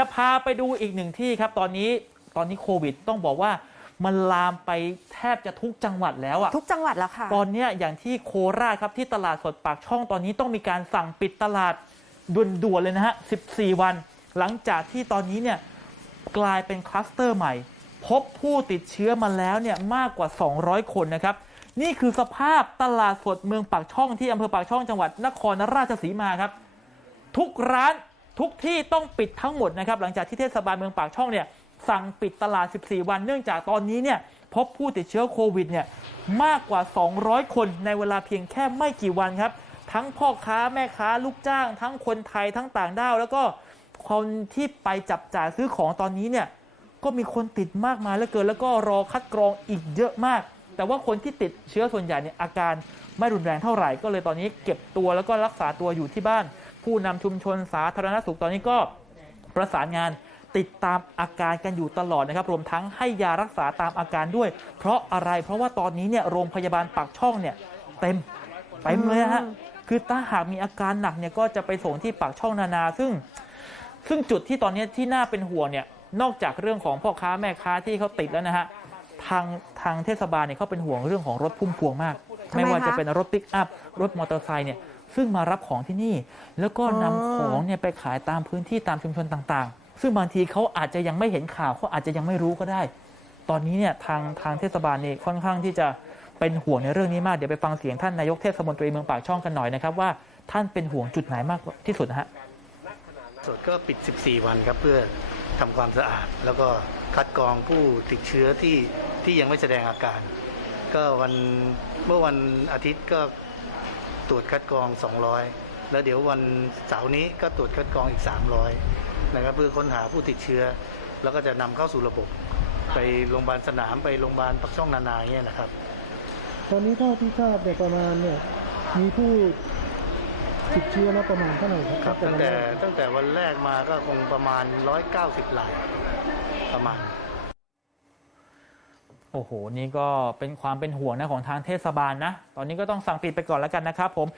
จะพาไปดูอีกหนึ่งที่ครับตอนนี้ตอนนี้โควิดต้องบอกว่ามันลามไปแทบจะทุกจังหวัดแล้วอะทุกจังหวัดแล้วค่ะ ตอนเนี้ยอย่างที่โคราชครับที่ตลาดสดปากช่องตอนนี้ต้องมีการสั่งปิดตลาดด่วนๆเลยนะฮะ 14 วัน หลังจากที่ตอนนี้เนี่ยกลายเป็นคลัสเตอร์ใหม่ พบผู้ติดเชื้อมาแล้วเนี่ยมากกว่า 200 คนนะครับ นี่คือสภาพตลาดสดเมืองปากช่องที่อำเภอปากช่องจังหวัดนครราชสีมาครับ ทุกร้าน ทุกที่ต้องปิดทั้งหมดนะครับหลังจากที่เทศบาลเมืองปากช่องเนี่ยสั่งปิดตลาด 14 วัน เนื่องจากตอนนี้เนี่ยพบผู้ติดเชื้อโควิดเนี่ยมากกว่า 200 คนในเวลาเพียงแค่ไม่กี่วันครับ ทั้งพ่อค้าแม่ค้าลูกจ้าง ทั้งคนไทยทั้งต่างด้าว แล้วก็คนที่ไปจับจ่ายซื้อของตอนนี้เนี่ยก็มีคนติดมากมายเหลือเกิน แล้วก็รอคัดกรองอีกเยอะมาก แต่ว่าคนที่ติดเชื้อส่วนใหญ่เนี่ยอาการไม่รุนแรงเท่าไหร่ก็เลยตอนนี้เก็บตัวแล้วก็รักษาตัวอยู่ที่บ้าน ผู้นำชุมชนสาธารณสุขตอนนี้ก็ประสานงานติดตามอาการกันอยู่ตลอดนะครับ รวมทั้งให้ยารักษาตามอาการด้วย เพราะอะไรเพราะว่าตอนนี้เนี่ยโรงพยาบาลปากช่องเนี่ยเต็มเต็มเลยนะฮะอืมคือถ้าหากมีอาการหนักเนี่ยก็จะไปส่งที่ปากช่องนานา ซึ่ง ซึ่งจุดที่ตอนนี้ที่น่าเป็นห่วงเนี่ยนอกจากเรื่องของพ่อค้าแม่ค้าที่เขาติดแล้วนะฮะทางทางเทศบาลเนี่ยเขาเป็นห่วงเรื่องของรถพุ่มพวงมาก ทำไมไม่ว่าคะ จะเป็นรถปิกอัพ รถมอเตอร์ไซค์เนี่ยซึ่งมารับของที่นี่ แล้วก็นำอ๋อของเนี่ยไปขายตามพื้นที่ตามชุมชนต่างๆ ซึ่งบางทีเขาอาจจะยังไม่เห็นข่าวเขาอาจจะยังไม่รู้ก็ได้ ตอนนี้เนี่ยทางทางเทศบาลนี่ค่อนข้างที่จะเป็นห่วงในเรื่องนี้มากเดี๋ยวไปฟังเสียงท่านนายกเทศมนตรีเมืองปากช่องกันหน่อยนะครับว่าท่านเป็นห่วงจุดไหนมากที่สุดนะฮะสดก็ปิด 14 วันครับเพื่อทำความสะอาด แล้วก็คัดกรองผู้ติดเชื้อที่ที่ยังไม่แสดงอาการ ก็วันเมื่อวันอาทิตย์ก็ตรวจคัดกรอง 200 แล้วเดี๋ยววันเสาร์นี้ก็ตรวจคัดกรองอีก 300 นะครับเพื่อค้นหาผู้ติดเชื้อ แล้วก็จะนำเข้าสู่ระบบ ไปโรงพยาบาลสนามไปโรงพยาบาลปักช่องนานาเนี่ยนะครับ ตอนนี้เท่าที่ทราบเนี่ยประมาณเนี่ยมีผู้ติดเชื้อมาประมาณเท่าไหร่ครับครับตั้งแต่ตั้งแต่วันแรกมาก็คงประมาณ 190รายประมาณ โอ้โห นี่ก็เป็นความเป็นห่วงนะของทางเทศบาลนะ ตอนนี้ก็ต้องสั่งปิดไปก่อนแล้วกันนะครับผม